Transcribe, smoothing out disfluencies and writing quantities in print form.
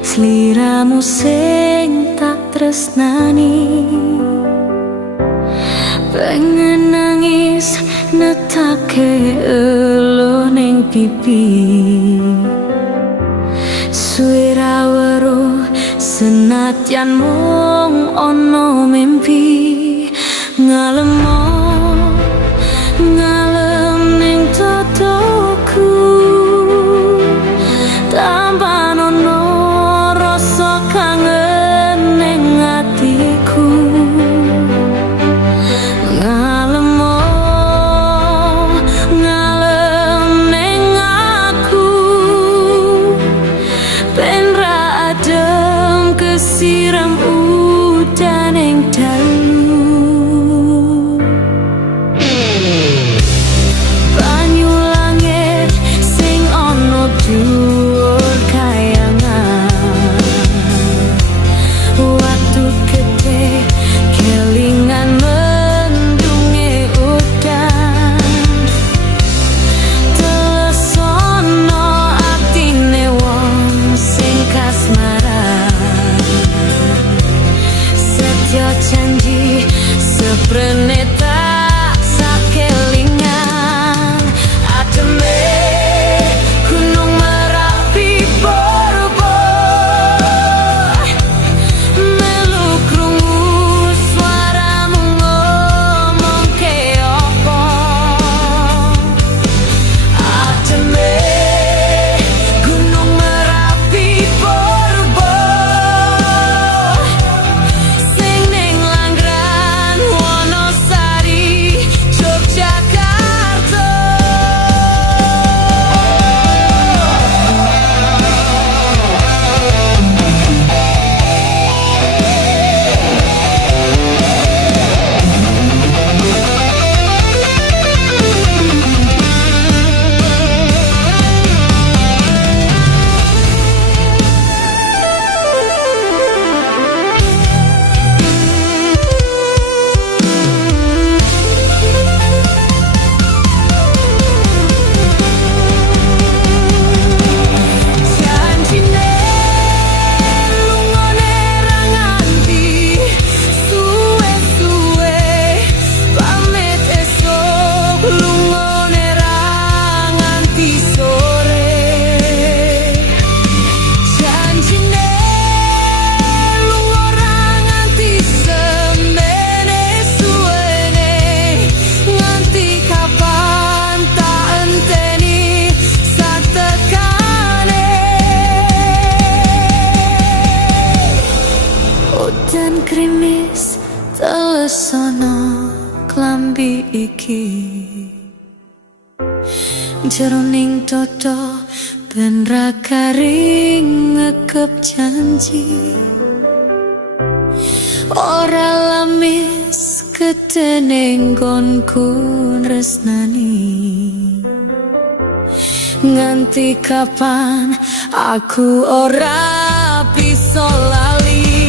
sliramu sing tak tresnani. Pengen nangis netake elo ning pipi, suwe ra weruh senadyan mung ana mimpi. Ngalem ning totoku, tanpa ono rasa kangen ning atiku. Ngalem ning aku, ben ra adem kesiram udan ning dalu. Janji seprene tak sakelingan, ademe gunung Merapi berubah, melu krungu suaramu ngomong ke opo. Ademe gunung Merapi berubah, dan krimis telesono klambi iki, jeroning toto ben ra garing ngekep janji. Ora lamis ketene nggonku tresnani, nganti kapan aku ora bisa lali.